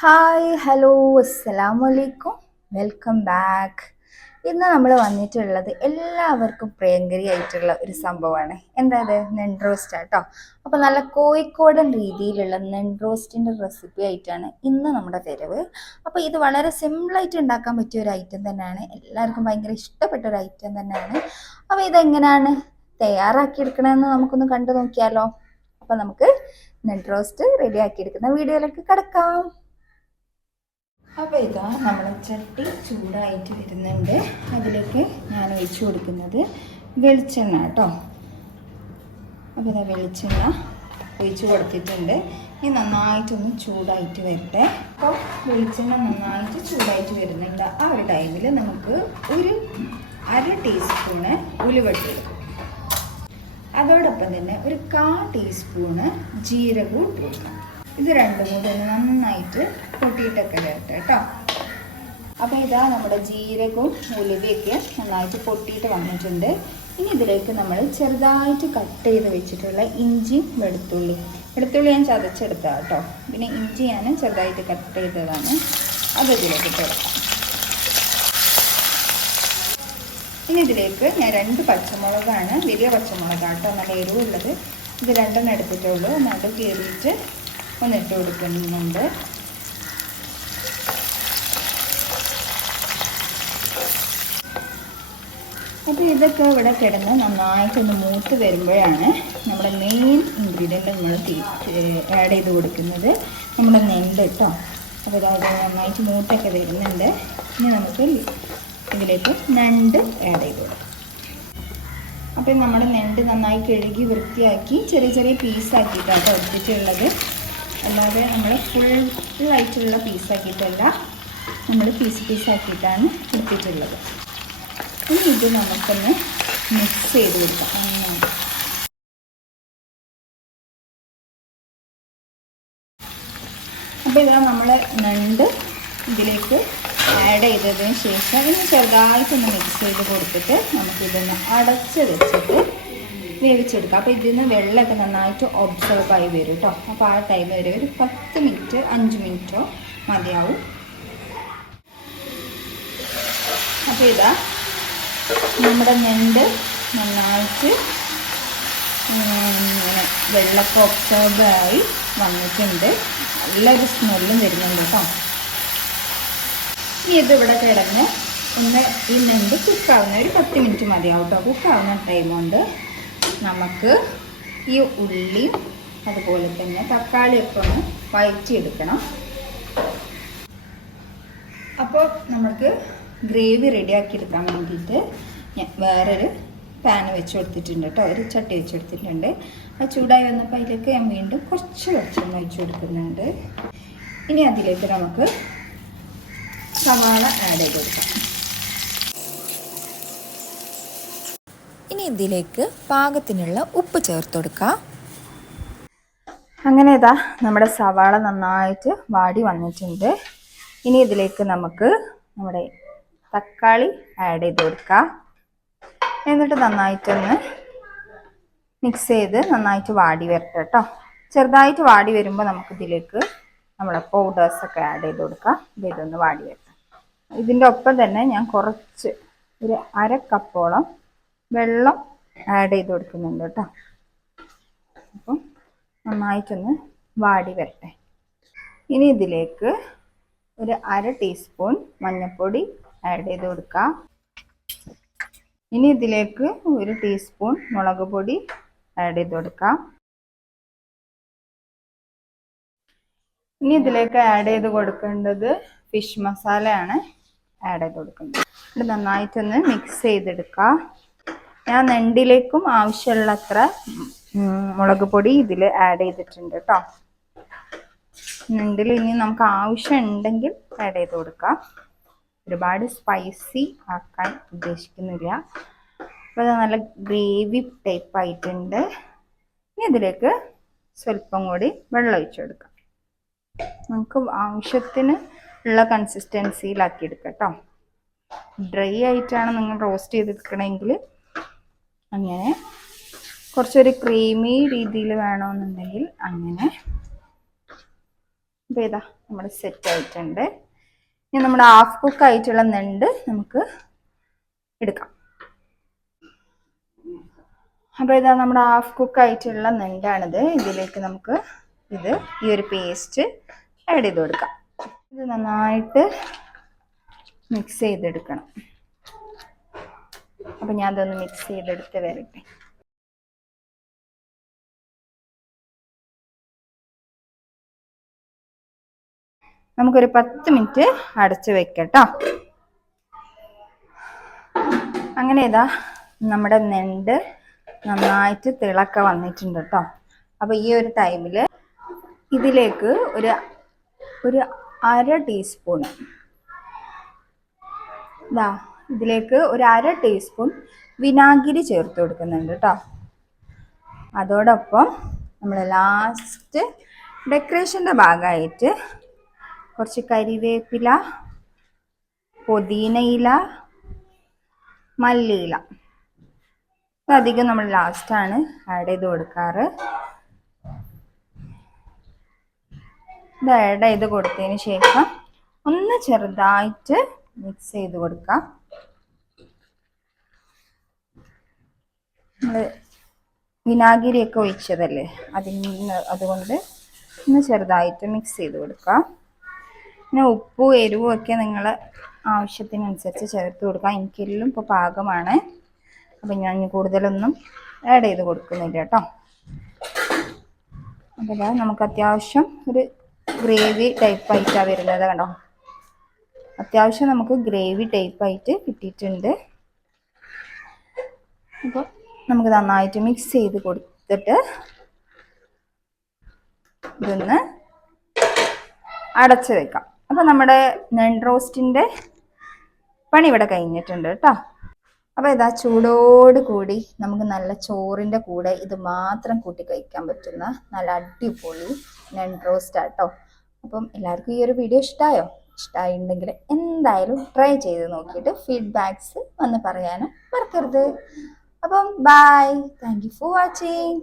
Hi hello അസ്സലാം വലൈക്കും welcome back ഇന്ന് നമ്മൾ വന്നിട്ടുള്ളത് എല്ലാവർക്കും പ്രിയങ്കരിയായിട്ടുള്ള ഒരു സംഭവമാണ്. എന്തായത് നെണ്ട് റോസ്റ്റ് അപ്പോൾ നല്ല കോഴിക്കോടൻ രീതിയിലുള്ള നെണ്ട് റോസ്റ്റിന്റെ റെസിപ്പി ആയിട്ടാണ് ഇന്ന് നമ്മുടെ വരവ്. അപ്പോൾ ഇത് വളരെ സിമ്പിളായിട്ട് ഉണ്ടാക്കാൻ പറ്റിയ ഒരു ഐറ്റം തന്നെയാണ്. എല്ലാവർക്കും ഭയങ്കര ഇഷ്ടപ്പെട്ട ഒരു ഐറ്റം തന്നെയാണ്. അപ്പോൾ ഇതെങ്ങനെയാണ് തയ്യാറാക്കിയെടുക്കണമെന്ന് നമുക്കൊന്ന് കണ്ടു നോക്കിയാലോ. അപ്പോൾ നമുക്ക് നെഡ് റോസ്റ്റ് റെഡിയാക്കിയെടുക്കുന്ന വീഡിയോയിലേക്ക് കിടക്കാം. അപ്പോൾ ഇതാ നമ്മുടെ ചട്ടി ചൂടായിട്ട് വരുന്നുണ്ട്. അതിലേക്ക് ഞാൻ ഒഴിച്ചു കൊടുക്കുന്നത് വെളിച്ചെണ്ണ കേട്ടോ. അപ്പോൾ ഇതാ വെളിച്ചെണ്ണ ഒഴിച്ചു കൊടുത്തിട്ടുണ്ട്. ഇനി നന്നായിട്ടൊന്ന് ചൂടായിട്ട് വരട്ടെ. അപ്പോൾ വെളിച്ചെണ്ണ നന്നായിട്ട് ചൂടായിട്ട് വരുന്നുണ്ട്. ആ ഒരു ടൈമിൽ നമുക്ക് ഒരു അര ടീസ്പൂണ് ഉലുവട്ടി അതോടൊപ്പം തന്നെ ഒരു കാ ടീസ്പൂണ് ജീരകവും ഇട്ട് ഇത് രണ്ടും കൂടി ഒന്ന് നന്നായിട്ട് പൊട്ടിയിട്ടൊക്കെ വരട്ടെ കേട്ടോ. അപ്പോൾ ഇതാ നമ്മുടെ ജീരകവും ഉലുവയൊക്കെ നന്നായിട്ട് പൊട്ടിയിട്ട് വന്നിട്ടുണ്ട്. ഇനി ഇതിലേക്ക് നമ്മൾ ചെറുതായിട്ട് കട്ട് ചെയ്ത് വെച്ചിട്ടുള്ള ഇഞ്ചി വെളുത്തുള്ളി. വെളുത്തുള്ളി ഞാൻ ചതച്ചെടുത്തതാണ് കേട്ടോ. പിന്നെ ഇഞ്ചി ഞാൻ ചെറുതായിട്ട് കട്ട് ചെയ്തതാണ്. അത് ഇതിലേക്ക് ഇട്ട് ഇനി ഇതിലേക്ക് ഞാൻ രണ്ട് പച്ചമുളകാണ് വലിയ പച്ചമുളകാട്ടോ നല്ല എരിവുള്ളത്. ഇത് രണ്ടെണ്ണം എടുത്തിട്ടുള്ളൂ നടു കയറിയിട്ട് ഒന്നിട്ട് കൊടുക്കുന്നുണ്ട്. അപ്പോൾ ഇതൊക്കെ ഇവിടെ കിടന്ന് നന്നായിട്ടൊന്ന് മൂത്ത് വരുമ്പോഴാണ് നമ്മുടെ മെയിൻ ഇൻഗ്രീഡിയന്റ് നമ്മൾ ആഡ് ചെയ്ത് കൊടുക്കുന്നത്. നമ്മുടെ നെല്ല് കേട്ടോ അപ്പോൾ ഇതായത് നന്നായിട്ട് മൂത്തൊക്കെ വരുന്നുണ്ട്. ഇനി നമുക്ക് ഇതിലേക്ക് നണ്ട് ആഡ് ചെയ്ത് കൊടുക്കാം. അപ്പം നമ്മുടെ നെണ്ട് നന്നായി കഴുകി വൃത്തിയാക്കി ചെറിയ ചെറിയ പീസാക്കിയിട്ടാണ് എടുത്തിട്ടുള്ളത്. അല്ലാതെ നമ്മൾ ഫുൾ ഫുള്ളായിട്ടുള്ള പീസാക്കിയിട്ടല്ല നമ്മൾ പീസ് പീസാക്കിയിട്ടാണ് എടുത്തിട്ടുള്ളത്. ഇനി ഇത് നമുക്കൊന്ന് മിക്സ് ചെയ്ത് കൊടുക്കാം അങ്ങനെ അപ്പോൾ ഇതാ നമ്മൾ നണ്ട് ഇതിലേക്ക് ആഡ് ചെയ്തതിന് ശേഷം ഇനി ചെറുതായിട്ടൊന്ന് മിക്സ് ചെയ്ത് കൊടുത്തിട്ട് നമുക്കിതൊന്ന് അടച്ച് വെച്ചിട്ട് വേവിച്ചെടുക്കാം അപ്പോൾ ഇതിൽ നിന്ന് വെള്ളമൊക്കെ നന്നായിട്ട് ഒബ്സർവ് ആയി വരും കേട്ടോ അപ്പോൾ ആ ടൈം വരെ ഒരു പത്ത് മിനിറ്റ് അഞ്ച് മിനിറ്റോ മതിയാവും. അപ്പോൾ ഇതാ നമ്മുടെ നെണ്ട് നന്നായിട്ട് ഇങ്ങനെ വെള്ളമൊക്കെ ഒബ്സർവ് ആയി വന്നിട്ടുണ്ട്. നല്ലൊരു സ്മെല്ലും വരുന്നുണ്ട് കേട്ടോ ഇനി ഇത് ഇവിടെ കിടന്ന് ഒന്ന് ഈ നെണ്ട് കുക്കാവുന്ന ഒരു പത്ത് മിനിറ്റ് മതിയാവും കേട്ടോ കുക്കാവുന്ന ടൈമുണ്ട് നമുക്ക് ഈ ഉള്ളിയും അതുപോലെ തന്നെ തക്കാളിയൊക്കെ ഒന്ന് വഴറ്റിയെടുക്കണം. അപ്പോൾ നമുക്ക് ഗ്രേവി റെഡിയാക്കി എടുക്കാൻ വേണ്ടിയിട്ട് ഞാൻ വേറൊരു പാൻ വെച്ച് കൊടുത്തിട്ടുണ്ട് കേട്ടോ ഒരു ചട്ടി വെച്ച് കൊടുത്തിട്ടുണ്ട്. അത് ചൂടായി വന്നപ്പോൾ അതിലേക്ക് ഞാൻ വീണ്ടും കുറച്ച് വെളിച്ചെണ്ണ ഒഴിച്ച് കൊടുക്കുന്നുണ്ട്. ഇനി അതിലേക്ക് നമുക്ക് സവാള ആഡ് ചെയ്ത് കൊടുക്കാം. ഇതിലേക്ക് പാകത്തിനുള്ള ഉപ്പ് ചേർത്ത് കൊടുക്കാം. അങ്ങനെ ഇതാ നമ്മുടെ സവാള നന്നായിട്ട് വാടി വന്നിട്ടുണ്ട്. ഇനി ഇതിലേക്ക് നമുക്ക് നമ്മുടെ തക്കാളി ആഡ് ചെയ്ത് കൊടുക്കാം. എന്നിട്ട് നന്നായിട്ടൊന്ന് മിക്സ് ചെയ്ത് നന്നായിട്ട് വാടി വരട്ടെ കേട്ടോ. ചെറുതായിട്ട് വാടി വരുമ്പോൾ നമുക്ക് ഇതിലേക്ക് നമ്മുടെ പൗഡേഴ്സൊക്കെ ആഡ് ചെയ്ത് കൊടുക്കാം. ഇത് ഇതൊന്ന് വാടി വരട്ടെ. ഇതിന്റെ ഒപ്പം തന്നെ ഞാൻ കുറച്ച് ഒരു അര കപ്പോളം വെള്ളം ആഡ് ചെയ്ത് കൊടുക്കുന്നുണ്ട് കേട്ടോ. അപ്പം നന്നായിട്ടൊന്ന് വാടി വരട്ടെ. ഇനി ഇതിലേക്ക് ഒരു അര ടീസ്പൂൺ മഞ്ഞൾപ്പൊടി ആഡ് ചെയ്ത് കൊടുക്കാം. ഇനി ഇതിലേക്ക് ഒരു ടീസ്പൂൺ മുളക് പൊടി ആഡ് ചെയ്ത് കൊടുക്കാം. ഇനി ഇതിലേക്ക് ആഡ് ചെയ്ത് കൊടുക്കേണ്ടത് ഫിഷ് മസാലയാണ് ആഡ് ചെയ്ത് കൊടുക്കുന്നത്. നന്നായിട്ടൊന്ന് മിക്സ് ചെയ്തെടുക്കാം. ഞാൻ നെണ്ടിലേക്കും ആവശ്യമുള്ള അത്ര മുളക് പൊടി ഇതിൽ ആഡ് ചെയ്തിട്ടുണ്ട് കേട്ടോ നെണ്ടിൽ ഇനി നമുക്ക് ആവശ്യം ഉണ്ടെങ്കിൽ ആഡ് ചെയ്ത് കൊടുക്കാം. ഒരുപാട് സ്പൈസി ആക്കാൻ ഉദ്ദേശിക്കുന്നില്ല. അപ്പോൾ നല്ല ഗ്രേവി ടൈപ്പ് ആയിട്ടുണ്ട്. ഇനി ഇതിലേക്ക് സ്വല്പം കൂടി വെള്ളം ഒഴിച്ചു കൊടുക്കാം. നമുക്ക് ആവശ്യത്തിന് ഉള്ള കൺസിസ്റ്റൻസിയിലാക്കി എടുക്കാം കേട്ടോ ഡ്രൈ ആയിട്ടാണ് നിങ്ങൾ റോസ്റ്റ് ചെയ്തെടുക്കണമെങ്കിൽ അങ്ങനെ. കുറച്ചൊരു ക്രീമി രീതിയിൽ വേണമെന്നുണ്ടെങ്കിൽ അങ്ങനെ. അപ്പോൾ ഇതാ നമ്മുടെ സെറ്റ് ആയിട്ടുണ്ട്. ഇനി നമ്മുടെ ഹാഫ് കുക്ക് ആയിട്ടുള്ള നെണ്ട് നമുക്ക് എടുക്കാം. അപ്പോൾ ഇതാ നമ്മുടെ ഹാഫ് കുക്ക് ആയിട്ടുള്ള നെണ്ടാണിത് ഇതിലേക്ക് നമുക്ക് ഇത് ഈ ഒരു പേസ്റ്റ് ആഡ് ചെയ്ത് കൊടുക്കാം. ഇത് നന്നായിട്ട് മിക്സ് ചെയ്തെടുക്കണം. അപ്പം ഞാൻ അതൊന്ന് മിക്സ് ചെയ്തെടുത്ത് വരട്ടെ. നമുക്കൊരു പത്ത് മിനിറ്റ് അടച്ചു വെക്കട്ടോ. അങ്ങനെ ഇതാ നമ്മുടെ നെണ്ട് നന്നായിട്ട് തിളക്ക വന്നിട്ടുണ്ട് കേട്ടോ അപ്പോൾ ഈ ഒരു ടൈമിൽ ഇതിലേക്ക് ഒരു ഒരു അര ടീസ്പൂണ് ഇതാ ഇതിലേക്ക് ഒരു അര ടീസ്പൂൺ വിനാഗിരി ചേർത്ത് കൊടുക്കുന്നുണ്ട് കേട്ടോ അതോടൊപ്പം നമ്മൾ ലാസ്റ്റ് ഡെക്കറേഷന്റെ ഭാഗമായിട്ട് കുറച്ച് കരിവേപ്പില പുതിനയില മല്ലിയില. അധികം നമ്മൾ ലാസ്റ്റാണ് ആഡ് ചെയ്ത് കൊടുക്കാറ്. ഇത് ആഡ് ചെയ്ത് കൊടുത്തതിന് ശേഷം ഒന്ന് ചെറുതായിട്ട് മിക്സ് ചെയ്ത് കൊടുക്കാം. നമ്മൾ വിനാഗിരിയൊക്കെ ഒഴിച്ചതല്ലേ? അതിന് അതുകൊണ്ട് ഒന്ന് ചെറുതായിട്ട് മിക്സ് ചെയ്ത് കൊടുക്കാം പിന്നെ ഉപ്പും എരിവും ഒക്കെ നിങ്ങൾ ആവശ്യത്തിനനുസരിച്ച് ചേർത്ത് കൊടുക്കാം എനിക്കെല്ലാം ഇപ്പോൾ പാകമാണ്. അപ്പം ഞാൻ കൂടുതലൊന്നും ആഡ് ചെയ്ത് കൊടുക്കുന്നില്ല കേട്ടോ. അപ്പോൾ നമുക്ക് അത്യാവശ്യം ഒരു ഗ്രേവി ടൈപ്പായിട്ടാണ് വരുന്നത് കണ്ടോ? അത്യാവശ്യം നമുക്ക് ഗ്രേവി ടൈപ്പായിട്ട് കിട്ടിയിട്ടുണ്ട്. അപ്പോൾ നമുക്ക് നന്നായിട്ട് മിക്സ് ചെയ്ത് കൊടുത്തിട്ട് ഇതൊന്ന് അടച്ചു വെക്കാം. അപ്പോൾ നമ്മുടെ നെൺ റോസ്റ്റിന്റെ പണി ഇവിടെ കഴിഞ്ഞിട്ടുണ്ട് കേട്ടോ അപ്പോൾ ഇതാ ചൂടോട് കൂടി നമുക്ക് നല്ല ചോറിന്റെ കൂടെ ഇത് മാത്രം കൂട്ടി കഴിക്കാൻ പറ്റുന്ന നല്ല അടിപൊളി നെൺ റോസ്റ്റ് ആട്ടോ അപ്പം എല്ലാവർക്കും ഈ ഒരു വീഡിയോ ഇഷ്ടമായോ ഇഷ്ടമായിട്ടുണ്ടെങ്കിൽ എന്തായാലും ട്രൈ ചെയ്ത് നോക്കിയിട്ട് ഫീഡ്ബാക്സ് വന്ന് പറയാനും മറക്കരുത്. അപ്പം bye thank you for watching